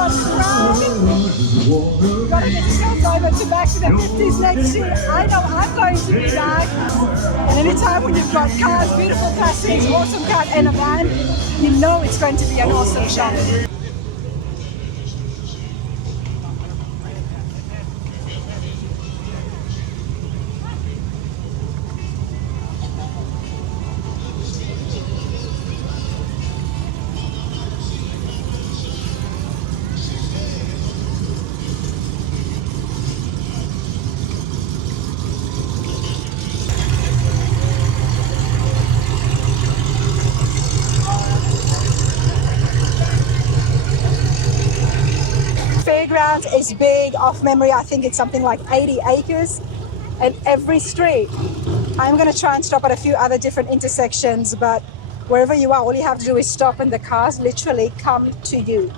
You gotta get yourself over to Back to the 50s next year. I know I'm going to be back. And anytime when you've got cars, beautiful classics, awesome cars, and a van, you know it's going to be an awesome show. Fairgrounds is big. Off memory, I think it's something like 80 acres, and every street. I'm going to try and stop at a few other different intersections, but wherever you are, all you have to do is stop and the cars literally come to you.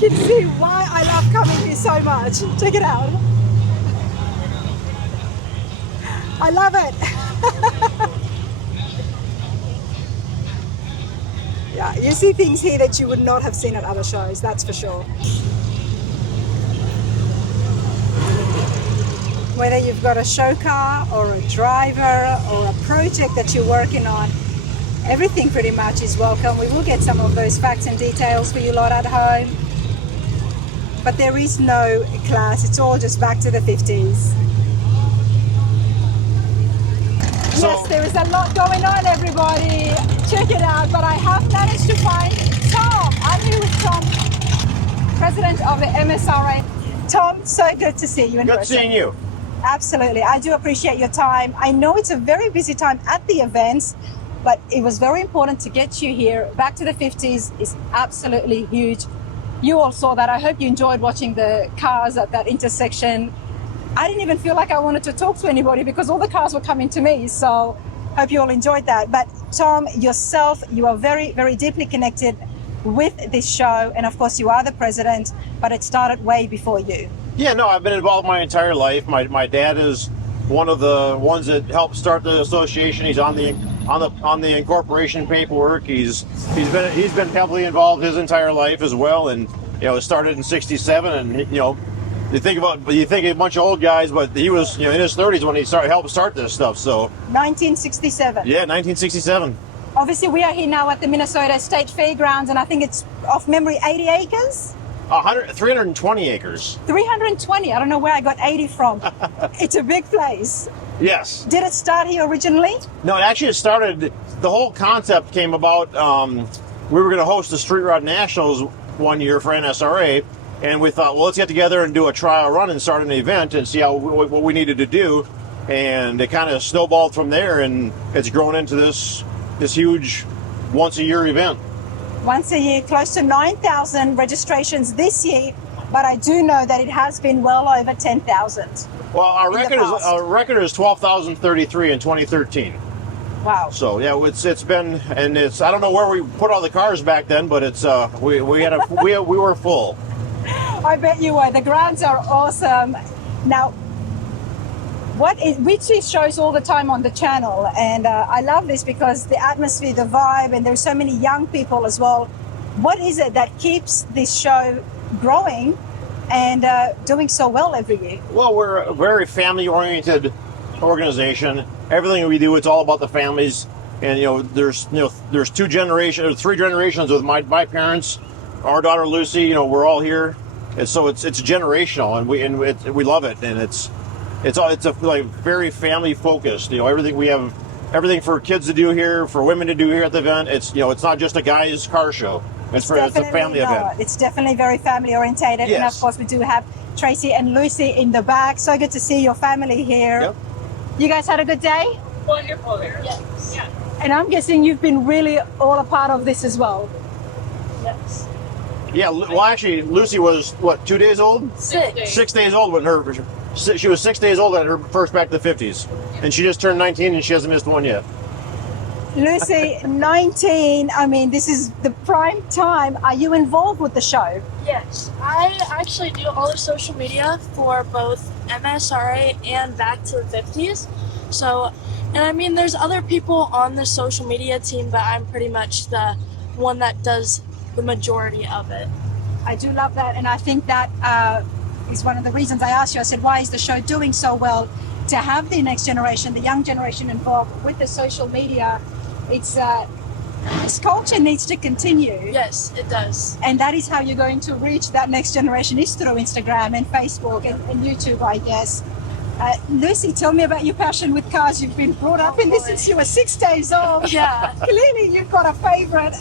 You can see why I love coming here so much. Check it out. I love it. Yeah, you see things here that you would not have seen at other shows, that's for sure. Whether you've got a show car or a driver or a project that you're working on, everything pretty much is welcome. We will get some of those facts and details for you lot at home. But there is no class, it's all just back to the 50s. So, yes, there is a lot going on, everybody. Check it out. But I have managed to find Tom. I'm here with Tom, president of the MSRA. Tom, so good to see you in person. Good seeing you. Absolutely. I do appreciate your time. I know it's a very busy time at the events, but it was very important to get you here. Back to the 50s is absolutely huge. You all saw that. I hope you enjoyed watching the cars at that intersection. I didn't even feel like I wanted to talk to anybody because all the cars were coming to me. So hope you all enjoyed that. But Tom, yourself, you are very, very deeply connected with this show. And of course you are the president, but it started way before you. Yeah, no, I've been involved my entire life. My dad is one of the ones that helped start the association. He's on the incorporation paperwork. He's been heavily involved his entire life as well, and it started in '67. And you think of a bunch of old guys, but he was in his 30s when he helped start this stuff. So 1967. Yeah, 1967. Obviously, we are here now at the Minnesota State Fairgrounds, and I think it's off memory 80 acres. 320 acres. 320. I don't know where I got 80 from. It's a big place. Yes. Did it start here originally? No, it started, the whole concept came about, we were going to host the Street Rod Nationals one year for MSRA, and we thought, well, let's get together and do a trial run and start an event and see what we needed to do. And it kind of snowballed from there, and it's grown into this huge once-a-year event. Once a year, close to 9,000 registrations this year. but I do know that it has been well over 10,000. Well, our In the record is past. our record is 12,033 in 2013. Wow. So yeah, it's been, and it's, I don't know where we put all the cars back then, but it's we had a we were full. I bet you were. The grounds are awesome. Now, we see shows all the time on the channel, and I love this because the atmosphere, the vibe, and there's so many young people as well. What is it that keeps this show growing and doing so well every year? Well, we're a very family-oriented organization. Everything we do, it's all about the families. And there's 3 generations with my parents, our daughter Lucy. We're all here, and so it's generational, and we love it, and it's like very family focused. Everything for kids to do here, for women to do here at the event. It's not just a guy's car show. It's a family event. It's definitely very family orientated. Yes. And of course we do have Tracy and Lucy in the back. So good to see your family here. Yep. You guys had a good day? Wonderful. Yes. Yeah. And I'm guessing you've been really all a part of this as well. Yes. Yeah. Well, actually, Lucy was what, 2 days old? 6. 6 days old when she was 6 days old at her first Back to the 50s, and she just turned 19 and she hasn't missed one yet. Lucy, 19, I mean, this is the prime time. Are you involved with the show? Yes. I actually do all the social media for both MSRA and Back to the 50s. So, and I mean, there's other people on the social media team, but I'm pretty much the one that does the majority of it. I do love that, and I think that is one of the reasons I asked you. I said, why is the show doing so well? To have the next generation, the young generation involved with the social media, this culture needs to continue. Yes, it does. And that is how you're going to reach that next generation, is through Instagram and Facebook and YouTube, I guess. Lucy, tell me about your passion with cars. You've been brought up in this since you were 6 days old. Yeah. Clearly you've got a favorite.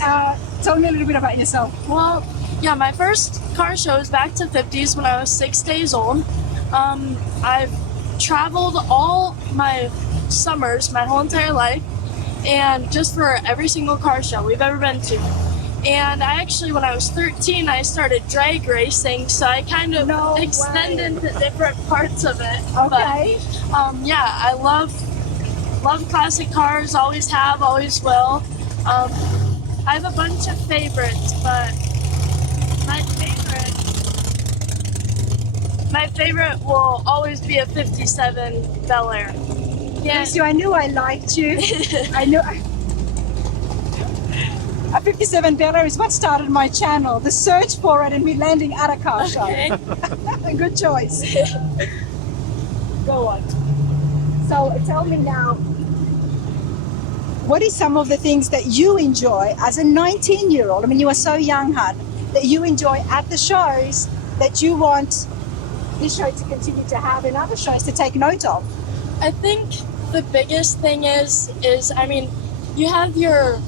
Tell me a little bit about yourself. Well, yeah, my first car show was Back to 50s when I was 6 days old. I've traveled all my summers, my whole entire life, and just for every single car show we've ever been to. And I actually, when I was 13, I started drag racing, so I kind of extended to different parts of it. Okay. But, yeah, I love classic cars, always have, always will. I have a bunch of favorites, but my favorite will always be a 57 Bel Air. Yeah. Lucy, I knew I liked you. I knew a 57 Bel Air is what started my channel. The search for it and me landing at a car show. Okay. Good choice. Go on. So tell me now, what is some of the things that you enjoy as a 19-year-old? I mean, you are so young, hon, that you enjoy at the shows that you want this show to continue to have and other shows to take note of? I think the biggest thing is I mean, you have your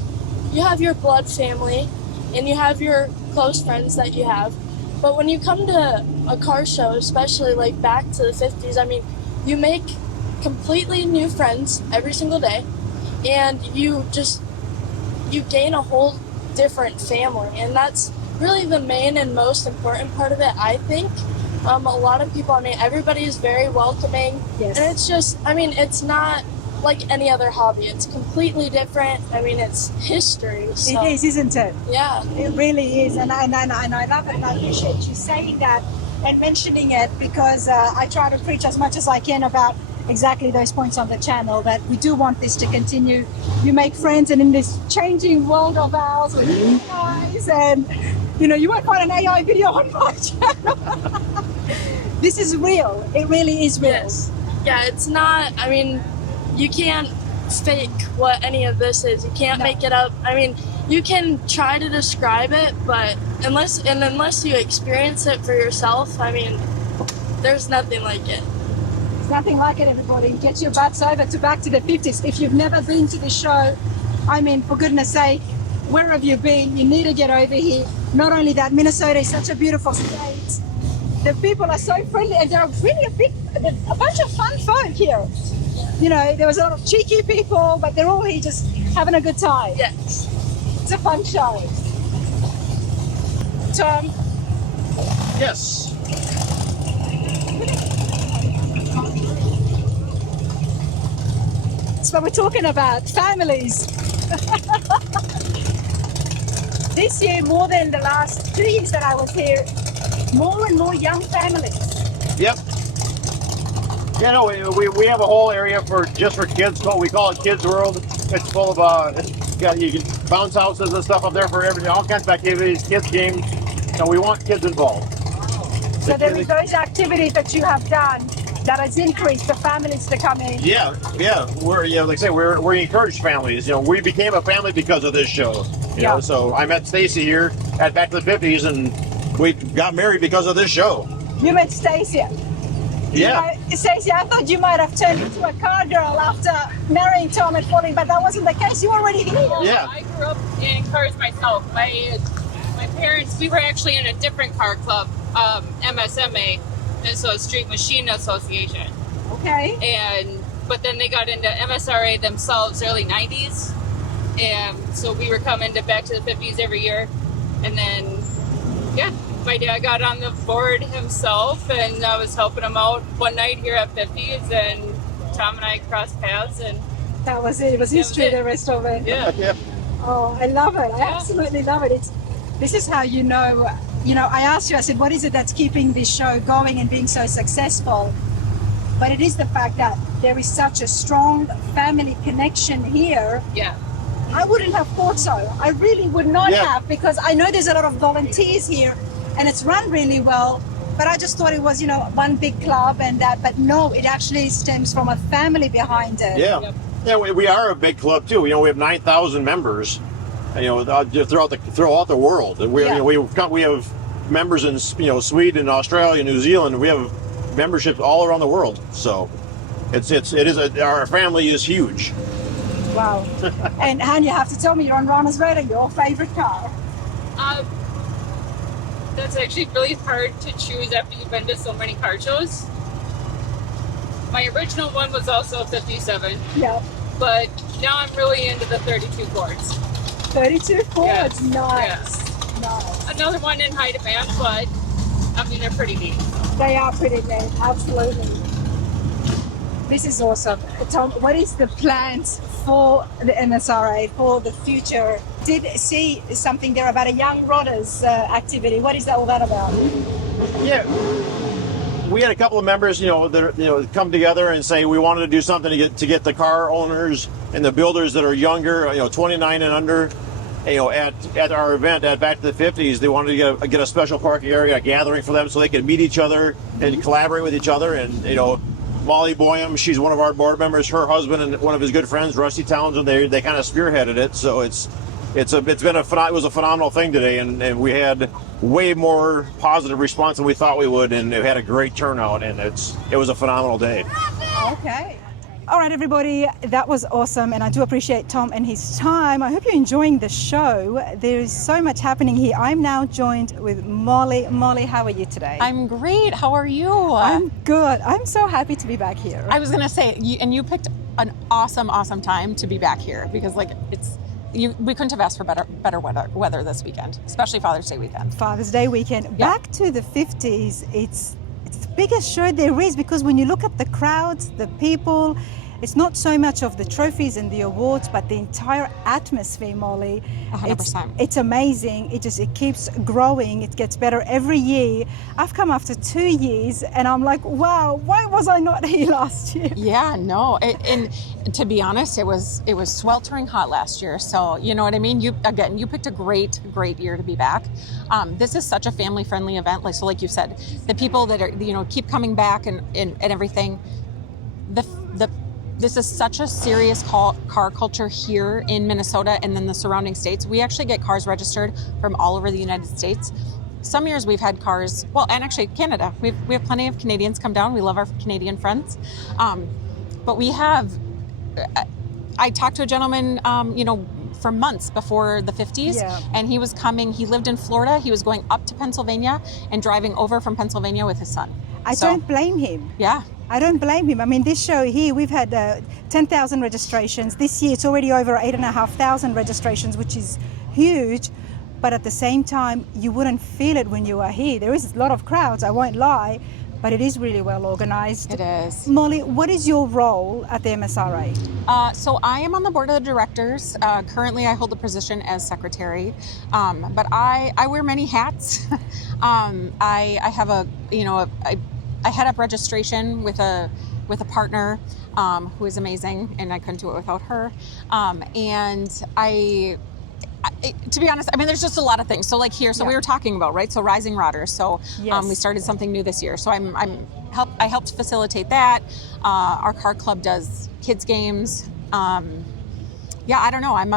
blood family and you have your close friends that you have, but when you come to a car show, especially like Back to the 50s, I mean, you make completely new friends every single day, and you gain a whole different family, and that's really the main and most important part of it, I think. A lot of people, I mean, everybody is very welcoming. Yes. And it's just, I mean, it's not like any other hobby. It's completely different. I mean, it's history. So, It is, isn't it? yeah. It really is, and I love it, and I appreciate you saying that and mentioning it, because I try to preach as much as I can about exactly those points on the channel, that we do want this to continue. You make friends, and in this changing world of ours with guys, and you won't find an AI video on my channel. This is real. It really is real. Yes. Yeah, it's not, I mean, you can't fake what any of this is. You can't make it up. I mean, you can try to describe it, but unless you experience it for yourself, I mean, there's nothing like it. There's nothing like it, everybody. Get your butts over to Back to the 50s. If you've never been to the show, I mean, for goodness sake, where have you been? You need to get over here. Not only that, Minnesota is such a beautiful state. The people are so friendly, and they're really a bunch of fun folk here. There was a lot of cheeky people, but they're all here just having a good time. Yes. It's a fun show. Tom, Yes. That's what we're talking about, families. This year, more than the last 2 years that I was here, more and more young families. Yep. Yeah, no, we have a whole area just for kids. We call it Kids World. It's full of you can bounce houses and stuff up there for everything, all kinds of activities, kids games. So we want kids involved. So there is those activities that you have done that has increased the families to come in. Yeah. We're like I say, we encourage families. We became a family because of this show. You know, so I met Stacy here at Back to the 50s, and we got married because of this show. You met Stacy. Yeah. Stacey, I thought you might have turned into a car girl after marrying Tom and falling, but that wasn't the case. You were already here. Yeah. I grew up in cars myself. My parents, we were actually in a different car club, MSMA, and so Street Machine Association. Okay. But then they got into MSRA themselves early 90s, and so we were coming to Back to the 50s every year, and then my dad got on the board himself, and I was helping him out one night here at 50s, and Tom and I crossed paths, and that was it. It was history, the rest of it. Yeah. Oh, I love it. I absolutely love it. This is how I asked you, I said, what is it that's keeping this show going and being so successful? But it is the fact that there is such a strong family connection here. Yeah. I wouldn't have thought so. I really would not have, because I know there's a lot of volunteers here and it's run really well, but I just thought it was, one big club and that, but no, it actually stems from a family behind it. Yeah. Yep. Yeah, we are a big club too. We have 9,000 members, throughout the world. We have members in Sweden, Australia, New Zealand. We have memberships all around the world. So our family is huge. Wow. And Han, you have to tell me, you're on Rana's Radar, your favorite car. That's actually really hard to choose after you've been to so many car shows. My original one was also 57. Yeah. But now I'm really into the 32 Fords. 32 Fords, Yes. nice. Nice. Another one in high demand, but they're pretty neat. They are pretty neat, absolutely. This is awesome. Tom, what is the plans for the MSRA for the future? Did see something there about a Young Rodders activity. What is all that about? Yeah. We had a couple of members, that come together and say we wanted to do something to get the car owners and the builders that are younger, 29 and under, at our event at Back to the 50s. They wanted to get a special parking area, a gathering for them, so they could meet each other and collaborate with each other. And Molly Boyum, she's one of our board members. Her husband and one of his good friends, Rusty Townsend, they kind of spearheaded it. So it was a phenomenal thing today, and we had way more positive response than we thought we would, and it had a great turnout, and it was a phenomenal day. Okay. All right, everybody, that was awesome, and I do appreciate Tom and his time. I hope you're enjoying the show. There's so much happening here. I'm now joined with Molly. Molly, how are you today? I'm great. How are you? I'm good. I'm so happy to be back here. I was going to say, you picked an awesome time to be back here, because we couldn't have asked for better weather this weekend, especially Father's Day weekend. Father's Day weekend. Yeah. Back to the 50s, it's the biggest show there is, because when you look at the crowds, the people, it's not so much of the trophies and the awards, but the entire atmosphere, Molly. 100%. It's amazing. It keeps growing. It gets better every year. I've come after 2 years and I'm like, wow, why was I not here last year? Yeah, no. And to be honest, it was sweltering hot last year. So, you know what I mean? You picked a great year to be back. This is such a family-friendly event. Like you said, the people that are, keep coming back and everything. This is such a serious car culture here in Minnesota and then the surrounding states. We actually get cars registered from all over the United States. Some years we've had cars, and actually Canada. We have plenty of Canadians come down. We love our Canadian friends. But we have, I talked to a gentleman, for months before the 50s, and he was coming, he lived in Florida. He was going up to Pennsylvania and driving over from Pennsylvania with his son. I don't blame him. Yeah. I don't blame him. I mean, this show here, we've had 10,000 registrations. This year, it's already over 8,500 registrations, which is huge. but at the same time, you wouldn't feel it when you are here. There is a lot of crowds, I won't lie, but it is really well organized. It is. Molly, what is your role at the MSRA? So I am on the board of the directors. Currently, I hold the position as secretary, but I wear many hats. I have I head up registration with a partner who is amazing, and I couldn't do it without her. And to be honest, I mean, there's just a lot of things. So like here, we were talking about, right? So Rising Rodders. So Yes. We started something new this year. So I helped facilitate that. Our car club does kids games. I don't know. I'm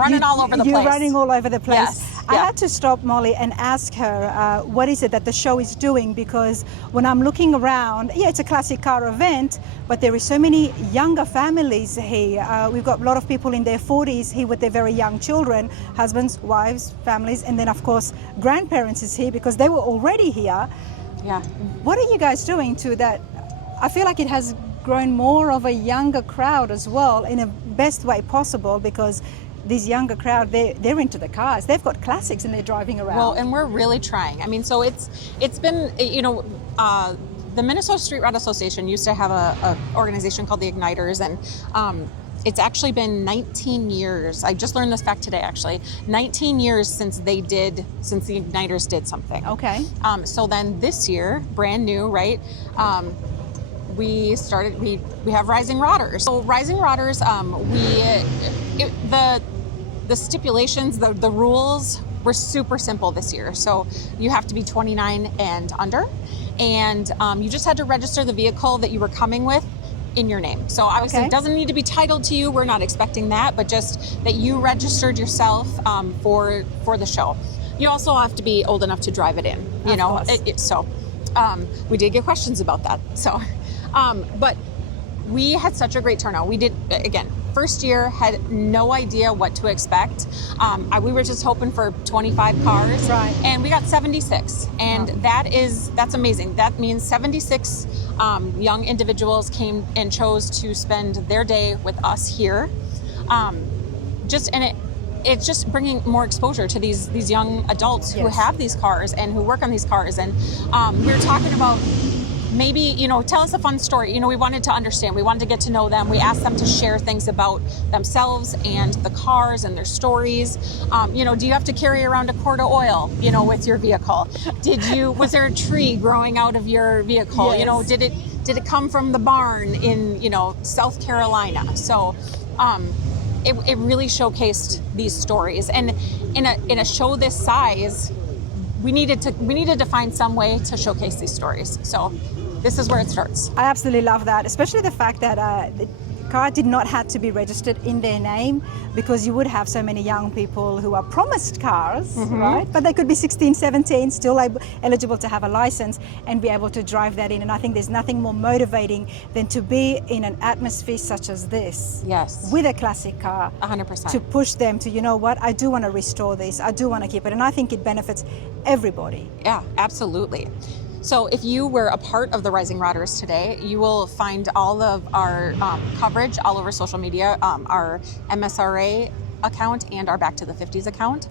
running all over the place. You're running all over the place. Yes. I Yeah. had to stop Molly and ask her what is it that the show is doing, because when I'm looking around, it's a classic car event, but there is so many younger families here. We've got a lot of people in their 40s here with their very young children, husbands, wives, families, and then of course grandparents is here because they were already here. Yeah. What are you guys doing to that? I feel like it has grown more of a younger crowd as well, in a best way possible, because this younger crowd, they're into the cars. They've got classics and they're driving around. Well, and we're really trying. I mean, so it's been, the Minnesota Street Rod Association used to have a organization called the Igniters, and it's actually been 19 years. I just learned this fact today, actually. 19 years since the Igniters did something. Okay. So then this year, brand new, right? We have Rising Rodders. So Rising Rodders, the stipulations, the rules were super simple this year. So you have to be 29 and under, and you just had to register the vehicle that you were coming with in your name. So obviously It doesn't need to be titled to you. We're not expecting that, but just that you registered yourself for the show. You also have to be old enough to drive it in, we did get questions about that. So, but we had such a great turnout. We did, again, first year, had no idea what to expect. We were just hoping for 25 cars, Right. and we got 76. And that's amazing. That means 76 young individuals came and chose to spend their day with us here. It's just bringing more exposure to these young adults who Yes. have these cars and who work on these cars. And we were talking about, maybe, tell us a fun story. We wanted to understand. We wanted to get to know them. We asked them to share things about themselves and the cars and their stories. Do you have to carry around a quart of oil, with your vehicle? Was there a tree growing out of your vehicle? Yes. Did it come from the barn in, South Carolina? So, it really showcased these stories. And in a show this size, we needed to find some way to showcase these stories. So this is where it starts. I absolutely love that, especially the fact that the car did not have to be registered in their name, because you would have so many young people who are promised cars, right? But they could be 16, 17, still eligible to have a license and be able to drive that in. And I think there's nothing more motivating than to be in an atmosphere such as this. Yes. With a classic car. 100%. To push them to, I do want to restore this. I do want to keep it. And I think it benefits everybody. Yeah, absolutely. So if you were a part of the Rising Rodders today, you will find all of our coverage all over social media, our MSRA account and our Back to the 50s account.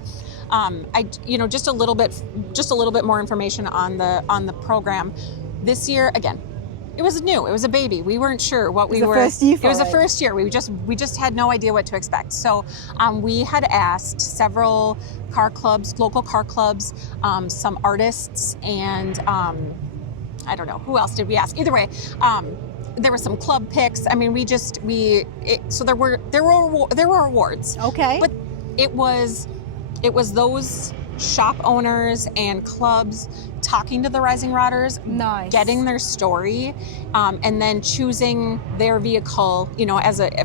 Just a little bit more information on the program. This year, again, it was new. It was a baby. We weren't sure what we were. It was the first year. We just had no idea what to expect. So we had asked several car clubs, local car clubs, some artists, and I don't know who else did we ask. Either way, there were some club picks. I mean, so there were awards. Okay. But it was those shop owners and clubs talking to the Rising Rodders, Nice. getting their story, and then choosing their vehicle,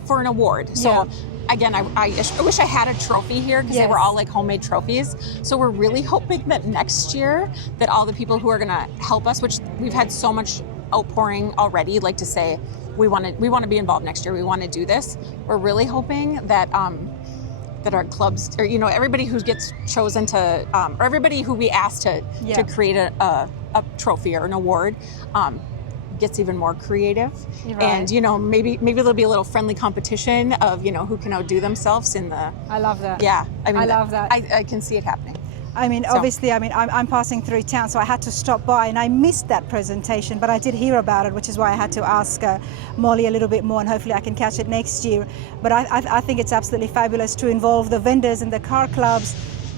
for an award. So Yeah. again, I wish I had a trophy here, because they were Yes. all like homemade trophies. So we're really hoping that next year that all the people who are gonna help us, which we've had so much outpouring already, like to say we want to be involved next year. We want to do this. We're really hoping that that our clubs, or everybody who gets chosen to, or everybody who we asked to create a trophy or an award, gets even more creative. Right. And maybe there'll be a little friendly competition of who can outdo themselves in the. I love that. Yeah, I mean, I love that. I can see it happening. I mean, obviously, I mean, I'm passing through town, so I had to stop by, and I missed that presentation, but I did hear about it, which is why I had to ask Molly a little bit more, and hopefully I can catch it next year. But I think it's absolutely fabulous to involve the vendors and the car clubs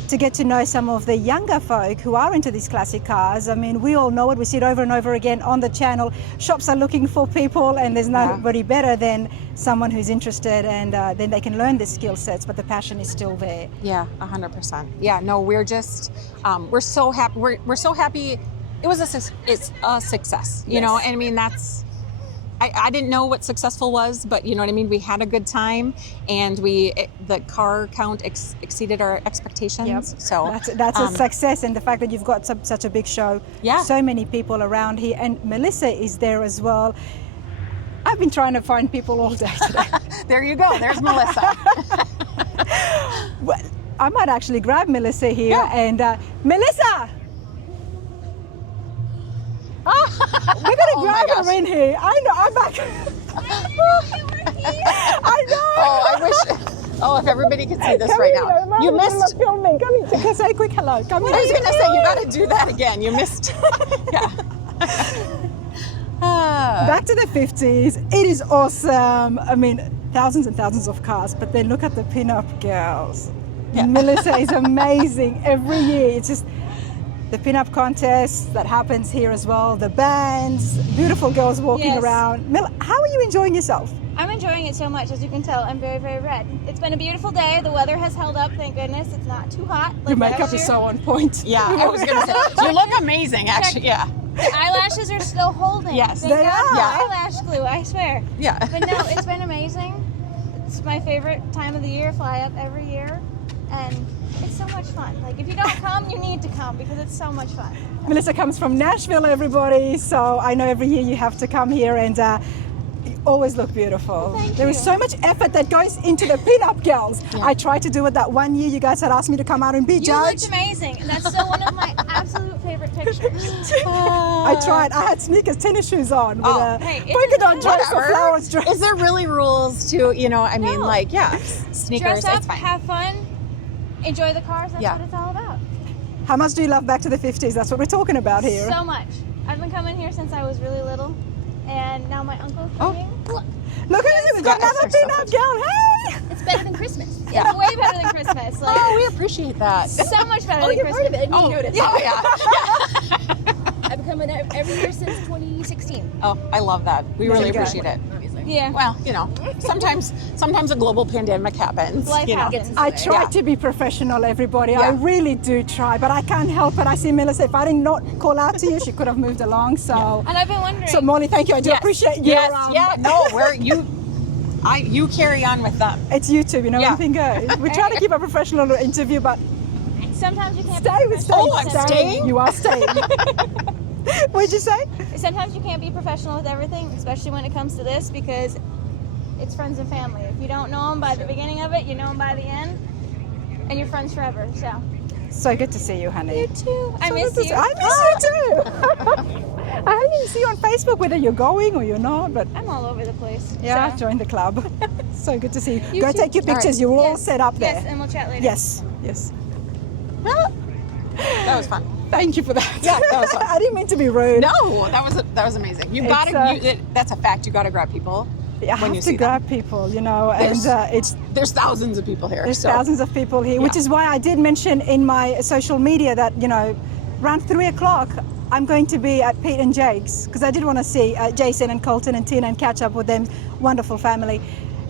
to get to know some of the younger folk who are into these classic cars. I mean, we all know it. We see it over and over again on the channel. Shops are looking for people, and there's nobody better than someone who's interested, and then they can learn the skill sets, but the passion is still there. Yeah, 100%. Yeah, no, we're just, we're so happy. We're so happy. It's a success, you know, and I mean, I didn't know what successful was, but you know what I mean? We had a good time, and the car count exceeded our expectations. Yep. So that's a success, and the fact that you've got such a big show, so many people around here, and Melissa is there as well. I've been trying to find people all day today. There you go. There's Melissa. Well, I might actually grab Melissa here and Melissa! We're gonna grab her in here. I know, I'm back. I know. Oh, I wish. Oh, if everybody could see this Come right here, now. You missed. Filming. Come here. Say a quick hello. Come I was here. going to say, you got to do that again. You missed. Yeah. Back to the 50s. It is awesome. I mean, thousands and thousands of cars, but then look at the pinup girls. Yeah. Melissa is amazing every year. It's just the pinup contest that happens here as well, the bands, beautiful girls walking around. How are you enjoying yourself? I'm enjoying it so much. As you can tell, I'm very, very red. It's been a beautiful day. The weather has held up, thank goodness. It's not too hot. Your makeup is so on point. Yeah, I was going to say, you look amazing, actually. Yeah. The eyelashes are still holding. Yes. Thank They God are. for Yeah. eyelash glue, I swear. Yeah. But no, it's been amazing. It's my favorite time of the year, fly up every year. And it's so much fun. Like, if you don't come, you need to come because it's so much fun. Melissa comes from Nashville, everybody, so I know every year you have to come here, and you always look beautiful. Thank There is you. so much effort that goes into the pinup girls. Yeah. I tried to do it that one year. You guys had asked me to come out and be You judge. looked amazing. And that's still one of my absolute favorite pictures. I tried. I had sneakers, tennis shoes on with a Hey, it polka dot doesn't dress or Whatever. flowers dress. Is there really rules to, you know, I mean, No. like, yeah, sneakers, Dress up, it's fine. have fun, enjoy the cars. That's Yeah. what it's all about. How much do you love Back to the 50s? That's what we're talking about here. So much. I've been coming here since I was really little. And now my uncle's coming. Look, Look at this. We've got Yeah, another they're so pinup girl. Hey! it's better than Christmas. It's way better than Christmas. Like, Oh, we appreciate that. so much better than You're Christmas. part of it. And you noticed. Oh, yeah. I've been coming every year since 2016. Oh, I love that. We really you go. appreciate it. Obviously. Yeah. Well, you know, sometimes a global pandemic happens. Life you know. happens. I try Yeah. to be professional, everybody. I Yeah. really do try, but I can't help it. I see Melissa. If I did not call out to you, she could have moved along. So, And I've been wondering. so Molly, thank you. I do Yes. appreciate your. Yes, yeah, no, you carry on with them. It's YouTube, you know. Yeah. Everything goes. We try to keep a professional interview, but sometimes you can't stay be with professional. Oh, I'm with staying? everything. You are staying. What'd you say? Sometimes you can't be professional with everything, especially when it comes to this, because it's friends and family. If you don't know them by the beginning of it, you know them by the end, and you're friends forever. So. So good to see you, honey. You too. I So miss good to you. I miss you too. I didn't see you on Facebook whether you're going or you're not, but I'm all over the place. yeah, So. join the club. So good to see you. You Go too. take your All right. pictures. You're all Yes. set up there. Yes, and we'll chat later. Yes. Yes. That was fun. Thank you for that. Yeah, that was fun. I didn't mean to be rude. No, that was amazing. You got to. That's a fact. You got to grab people. I when have you to see them. grab people, you know, and There's thousands of people here. there's so. thousands of people here, which Yeah. is why I did mention in my social media that, you know, around 3 o'clock, I'm going to be at Pete and Jake's because I did want to see Jason and Colton and Tina and catch up with them, wonderful family.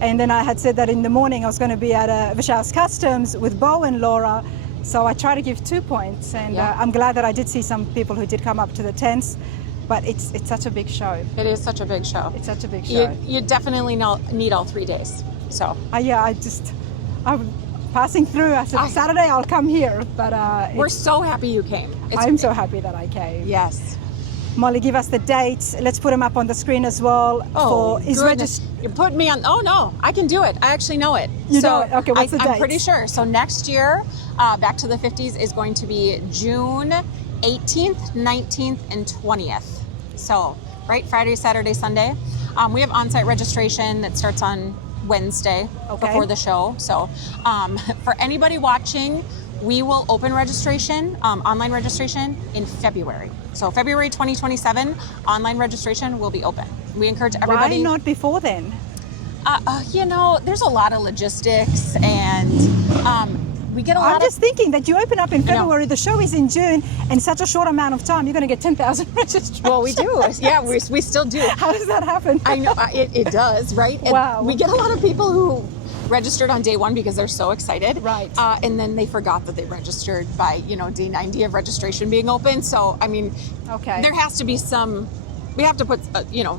And then I had said that in the morning I was going to be at Vishal's Customs with Bo and Laura. So I try to give 2 points, and Yeah. I'm glad that I did see some people who did come up to the tents. But it's such a big show. It is such a big show. It's such a big show. You definitely need all 3 days. So Yeah, I'm passing through. I said Saturday I'll come here, but we're so happy you came. I'm so happy that I came. Yes. Molly, give us the dates. Let's put them up on the screen as well. goodness. You put me on. Oh no, I can do it. I actually know it. You know it? Okay, what's the I'm dates? pretty sure. So next year, Back to the 50s is going to be June 18th, 19th, and 20th. So right, Friday, Saturday, Sunday. We have on-site registration that starts on Wednesday Okay. before the show. So for anybody watching, We will open registration, online registration, in February. So February 2027, online registration will be open. We encourage everybody. Why not before then? You know, there's a lot of logistics, and we get a lot I'm just thinking that you open up in know. February, the show is in June, in such a short amount of time, you're going to get 10,000 registrations. Well, we do. Yeah, we still do. How does that happen? I know, it does, right? And Wow. we get a lot of people who registered on day one because they're so excited. Right. And then they forgot that they registered by, day 90 of registration being open. So, I mean, Okay. there has to be we have to put,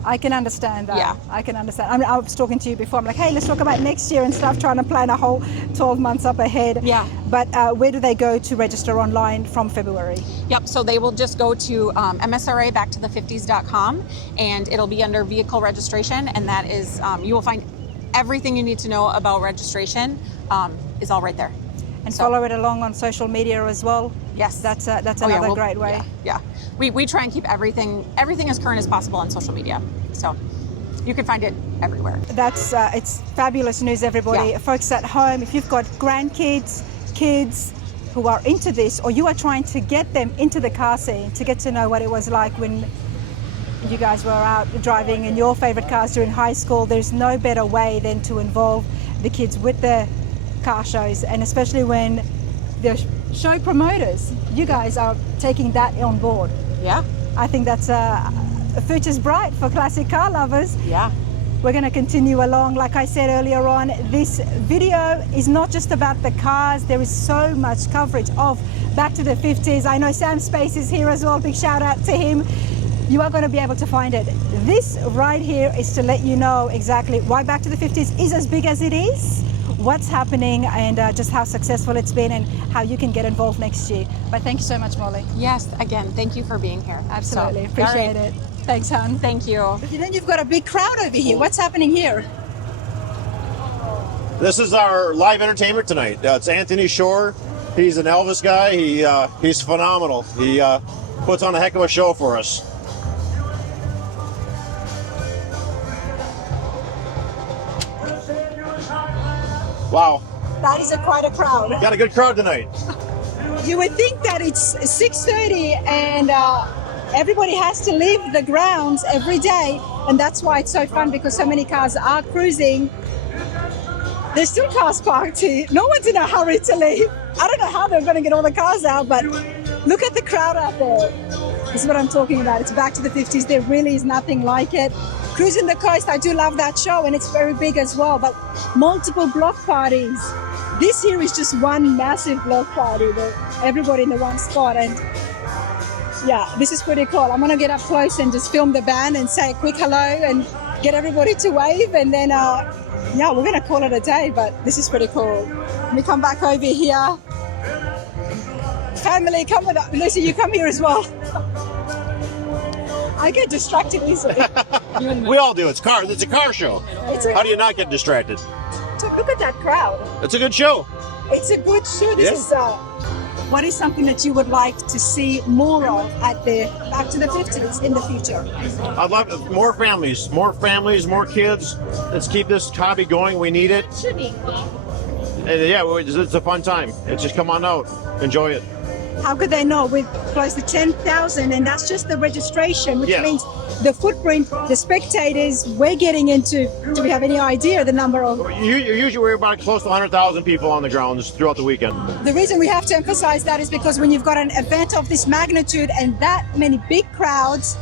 I can understand that. Yeah. I can understand. I was talking to you before. I'm like, hey, let's talk about next year and stuff, trying to plan a whole 12 months up ahead. Yeah. But where do they go to register online from February? Yep, so they will just go to MSRA Back to the 50s.com, and it'll be under vehicle registration, and that is, you will find everything you need to know about registration is all right there. And follow it along on social media as well. Yes. That's Oh, yeah, another great way. Yeah. We try and keep everything as current as possible on social media. So you can find it everywhere. That's it's fabulous news, everybody. Yeah. Folks at home, if you've got grandkids, kids who are into this, or you are trying to get them into the car scene to get to know what it was like when you guys were out driving in your favorite cars during high school, there's no better way than to involve the kids with the car shows, and especially when the show promoters, you guys are taking that on board. Yeah. I think that's a future's bright for classic car lovers. Yeah. We're going to continue along. Like I said earlier on, this video is not just about the cars. There is so much coverage of Back to the 50s. I know Sam Space is here as well. Big shout out to him. You are going to be able to find it. This right here is to let you know exactly why Back to the 50s is as big as it is, what's happening, and just how successful it's been and how you can get involved next year. But thank you so much, Molly. Yes, again, thank you for being here. Absolutely. So, Appreciate all right. it. Thanks, hon. Thank you. And then you've got a big crowd over here. What's happening here? This is our live entertainment tonight. It's Anthony Shore. He's an Elvis guy. He's phenomenal. He puts on a heck of a show for us. Wow, That is quite a crowd. got a good crowd tonight. You would think that it's 6:30 and everybody has to leave the grounds every day, and that's why it's so fun, because so many cars are cruising. There's still cars parked here. No one's in a hurry to leave. I don't know how they're going to get all the cars out, but look at the crowd out there. This is what I'm talking about. It's Back to the 50s. There really is nothing like it. Cruising the Coast, I do love that show, and it's very big as well, but multiple block parties. This here is just one massive block party, everybody in the one spot, and yeah, this is pretty cool. I'm gonna get up close and just film the band and say a quick hello and get everybody to wave, and then yeah, we're gonna call it a day, but this is pretty cool. Let me come back over here. Family, come with us. Lucy, you come here as well. I get distracted easily. We all do. It's a car show. How do you not get distracted? Look at that crowd. It's a good show. It's a good show. This is what is something that you would like to see more of at the Back to the 50s in the future? I'd love more families, more kids. Let's keep this hobby going. We need it. And yeah, it's a fun time. It's just come on out, enjoy it. How could they know? With close to 10,000, and that's just the registration, which Yes. means the footprint, the spectators, we're getting into, do we have any idea the number of? Usually we're about close to 100,000 people on the grounds throughout the weekend. The reason we have to emphasize that is because when you've got an event of this magnitude and that many big crowds,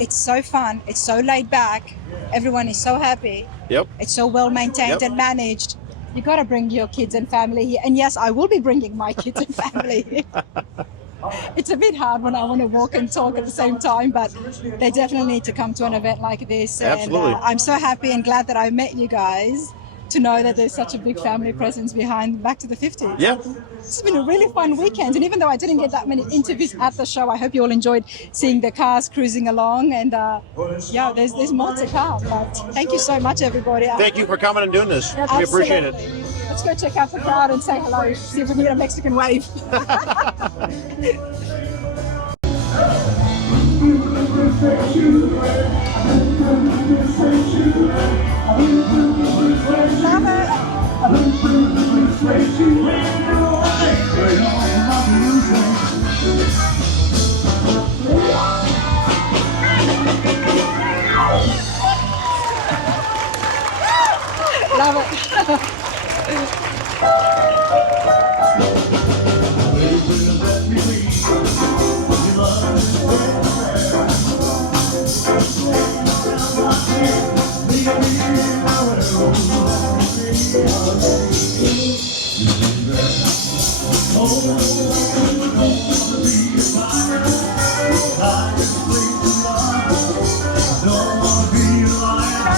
it's so fun, it's so laid back, everyone is so happy, Yep. it's so well maintained Yep. and managed. You got to bring your kids and family here. And yes, I will be bringing my kids and family here. It's a bit hard when I want to walk and talk at the same time, but they definitely need to come to an event like this. Absolutely. And I'm so happy and glad that I met you guys, to know that there's such a big family presence behind Back to the 50s. Yeah. It's been a really fun weekend, and even though I didn't get that many interviews at the show, I hope you all enjoyed seeing the cars cruising along, and yeah, there's more to come. But thank you so much, everybody. Thank you for coming and doing this. We appreciate it. Absolutely. Let's go check out the crowd and say hello, see if we can get a Mexican wave. Love it.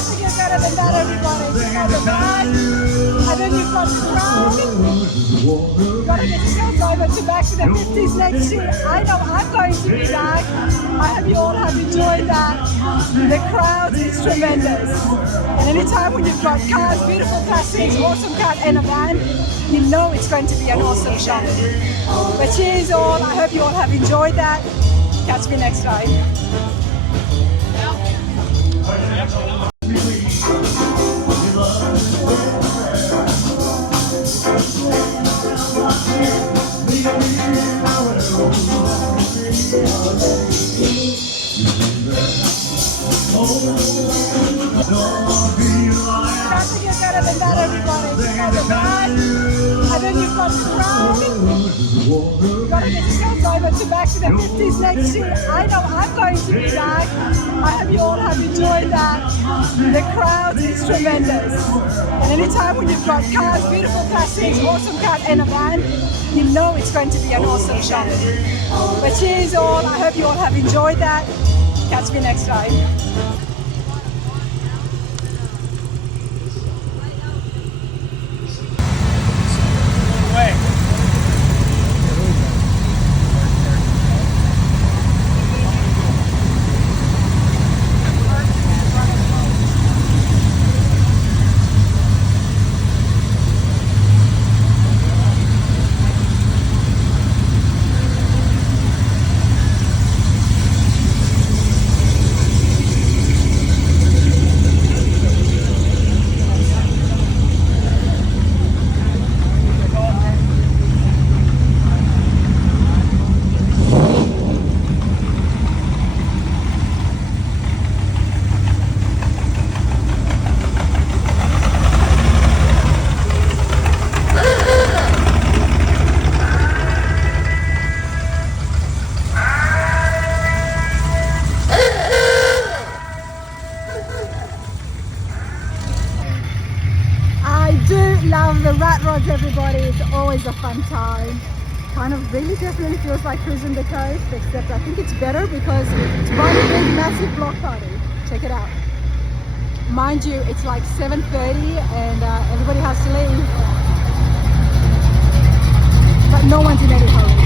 Can't get better than that, everybody. You know the bag, and then you've got the crown. You've got to get yourselves over to Back to the 50s next year. I know I'm going to be back. I hope you all have enjoyed that. The crowd is tremendous. And anytime when you've got cars, beautiful classics, awesome cars, and a van, you know it's going to be an awesome show. But cheers all. I hope you all have enjoyed that. Catch me next time. Can't get better than that, everybody. You know the bag, and then you've got the crown. You've got to get yourselves over to Back to the 50s next year. I know I'm going to be back. I hope you all have enjoyed that. The crowd is tremendous. And anytime when you've got cars, beautiful classics, awesome cars, and a van, you know it's going to be an awesome show. But cheers all. I hope you all have enjoyed that. Catch me next time. Love the rat rods, everybody. It's always a fun time. Kind of really definitely feels like cruising the coast, except I think it's better because it's one big massive block party. Check it out. Mind you, it's like 7:30 and everybody has to leave, but no one's in any hurry.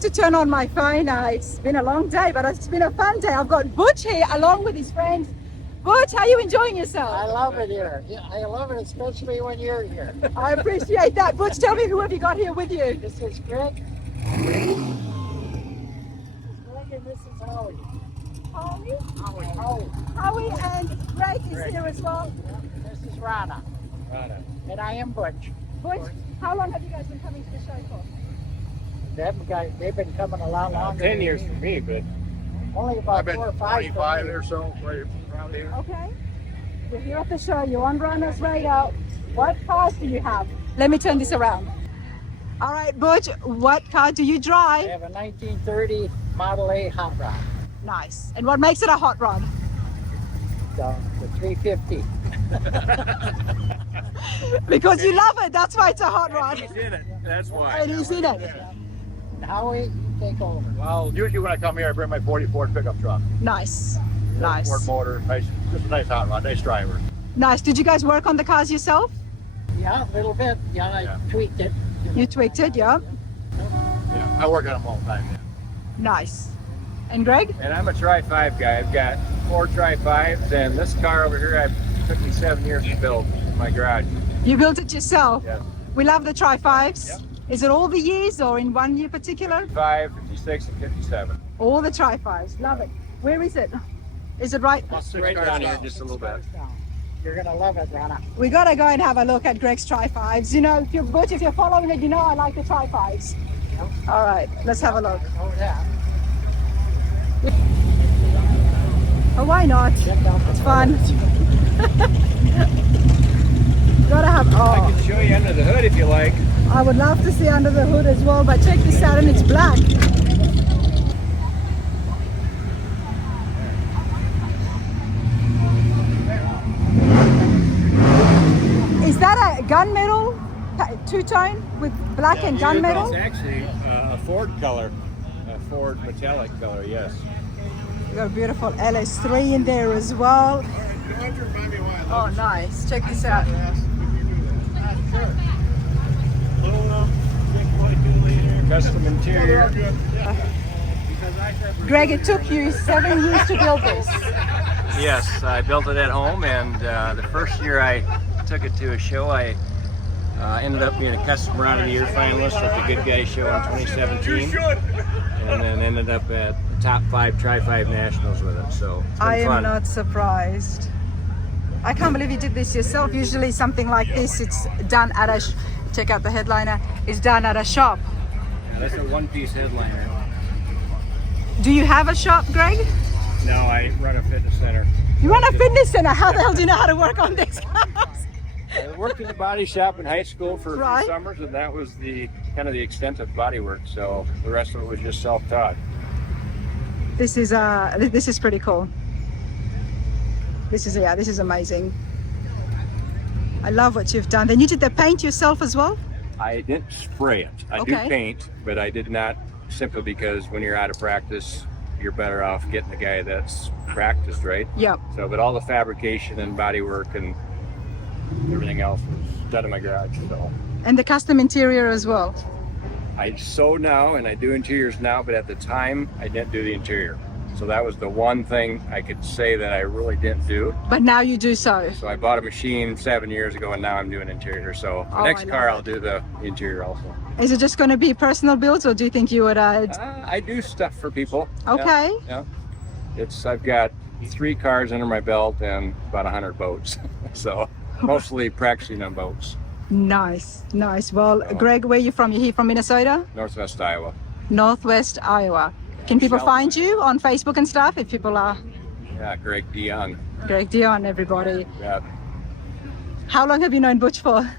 about to turn on my phone. It's been a long day, but it's been a fun day. I've got Butch here along with his friends. Butch, how are you enjoying yourself? I love it here. Yeah, I love it, especially when you're here. I appreciate that. Butch, tell me, who have you got here with you? This is Greg. Greg and this is Howie. Howie and Greg is here as well. This is Rana. And I am Butch. Butch, how long have you guys been coming to the show for? Them guys, they've been coming a lot longer. 10 years for me, but Only about I've been 4 or 5. 25 or so right around here. Okay. You're here at the show. You're on Runner's Radar. What cars do you have? Let me turn this around. All right, Butch, what car do you I drive? have a 1930 Model A hot rod. Nice. And what makes it a hot rod? The 350. Because you love it. That's why it's a hot rod. He's in it. That's why. And he's in it. And Howie, you take over. Well, usually when I come here, I bring my 40 Ford pickup truck. Nice. Nice. Ford motor, nice, just a nice hot rod, nice driver. Nice. Did you guys work on the cars yourself? Yeah, a little bit. Yeah, I tweaked it. You tweaked it, yeah. Yeah, I work on them all the time. Yeah. Nice. And Greg? And I'm a Tri-5 guy. I've got 4 Tri-5s, and this car over here, took me 7 years to build in my garage. You built it yourself? Yes. We love the Tri-5s. Yep. Is it all the years or in one year particular? 5, 56, and 57. All the Tri-5s. Love it. Where is it? Is it right? It's right down here just a little bit. You're going to love it, Rana. We got to go and have a look at Greg's Tri-5s. You know, if you're following it, you know I like the Tri-5s. All right, let's have a look. Oh, yeah. Oh, why not? It's fun. Gotta have, I can show you under the hood if you like. I would love to see under the hood as well, but check this out, and it's black. Is that a gunmetal two-tone with black and gunmetal? It's actually a Ford color, a Ford metallic color, yes. We got a beautiful LS3 in there as well. Oh, nice. Check this out. Custom interior. Greg, it took you 7 years to build this. Yes, I built it at home, and the first year I took it to a show, I ended up being a Customer Out of the Year finalist at the Good Guys Show in 2017, and then ended up at the top 5 Tri-5 Nationals with it. So it's been I am fun. not surprised. I can't believe you did this yourself. Usually something like this, it's done at a, check out the headliner, it's done at a shop. That's a one-piece headliner. Do you have a shop, Greg? No, I run a fitness center. You run a fitness center. How the hell do you know how to work on this? I worked in the body shop in high school for a Right. few summers, and that was the kind of the extent of body work. So the rest of it was just self-taught. This is pretty cool. This is amazing. I love what you've done. Then you did the paint yourself as well? I didn't spray it. I Okay. do paint, but I did not, simply because when you're out of practice, you're better off getting the guy that's practiced, right? Yep. So, but all the fabrication and body work and everything else was done in my garage. So And the custom interior as well. I sew now and I do interiors now, but at the time I didn't do the interior. So that was the one thing I could say that I really didn't do. But now you do so. So I bought a machine 7 years ago, and now I'm doing interior. So the Oh, next I car love I'll do the interior also. Is it just going to be personal builds, or do you think you would I do stuff for people. Yeah, okay. Yeah. I've got 3 cars under my belt and about 100 boats. So mostly practicing on boats. Nice. Well, Greg, where are you from? You're here from Minnesota? Northwest Iowa. Northwest Iowa. Can people find you on Facebook and stuff if people are? Yeah, Greg Dion. Greg Dion, everybody. Yeah. How long have you known Butch for?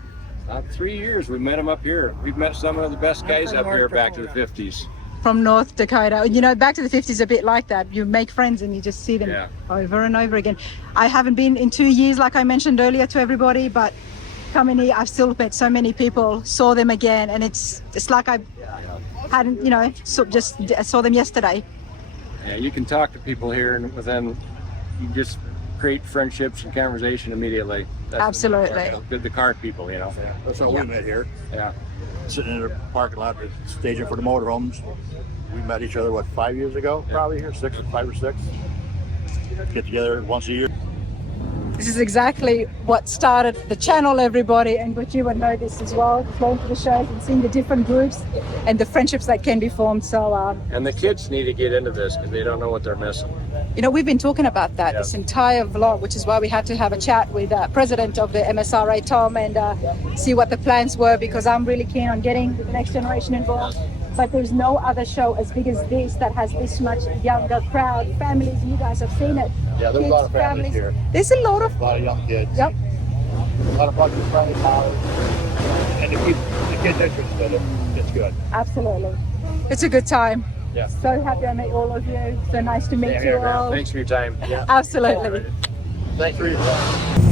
About 3 years. We met him up here. We've met some of the best guys up here back to the 50s. From North Dakota. You know, back to the 50s a bit like that. You make friends and you just see them Yeah. over and over again. I haven't been in 2 years, like I mentioned earlier to everybody, but coming here, I've still met so many people, saw them again, and it's like I hadn't, just saw them yesterday. Yeah, you can talk to people here, and within you just create friendships and conversation immediately. That's Absolutely. the car people, That's how Yeah. we met here. Yeah. sitting in a parking lot, staging for the motorhomes. We met each other, what, 5 years ago, probably here, 5 or 6. Get together once a year. This is exactly what started the channel, everybody, and what you would know this as well, going to the shows and seeing the different groups and the friendships that can be formed. So, And the kids need to get into this because they don't know what they're missing. you know, we've been talking about that this entire vlog, which is why we had to have a chat with President of the MSRA, Tom, and see what the plans were, because I'm really keen on getting the next generation involved. But there's no other show as big as this that has this much younger crowd, families. You guys have seen it. Yeah, there's a lot of families here. There's a lot of young kids. Yep. A lot of fun with friendly college. And to keep the kids interested, it's good. Absolutely. It's a good time. Yeah. So happy I met all of you. So nice to meet you all. Thanks for your time. Yeah. Absolutely. Thanks for your time.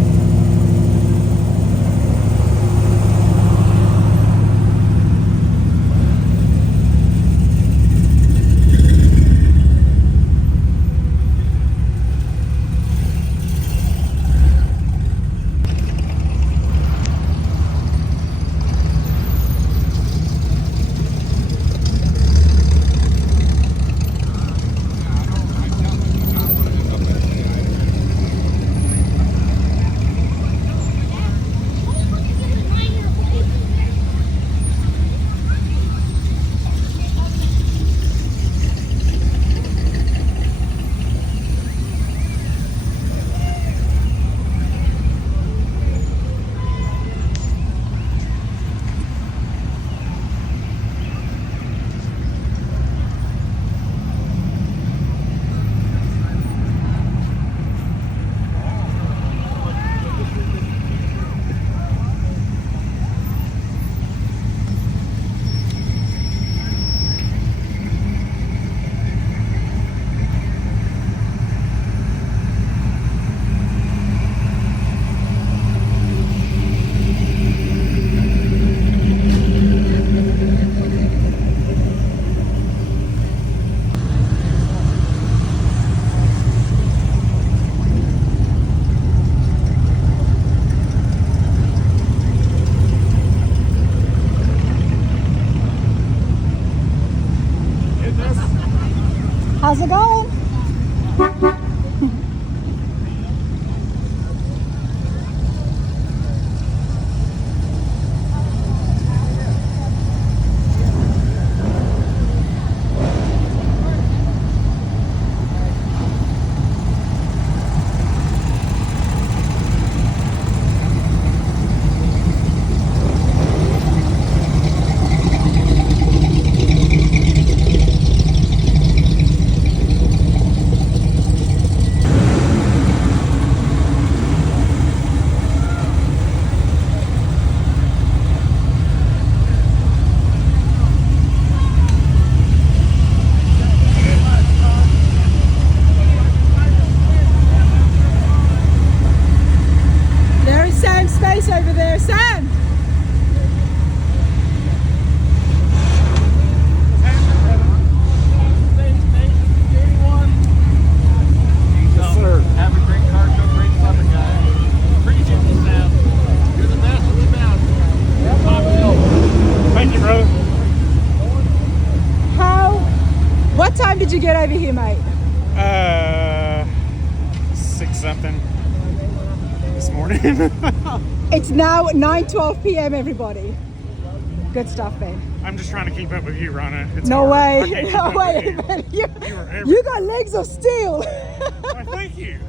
How's it going? Over there, Sam. Yes, sir. Have a great car show, great fun, guys. Appreciate you, Sam. You're the best of the best. Thank you, brother. What time did you get over here, mate? 6 something this morning. It's now 9:12 p.m. everybody. Good stuff, man. I'm just trying to keep up with you, Rana. It's No hard. I way. can't keep No up way. with you. You got legs of steel. Why, thank you.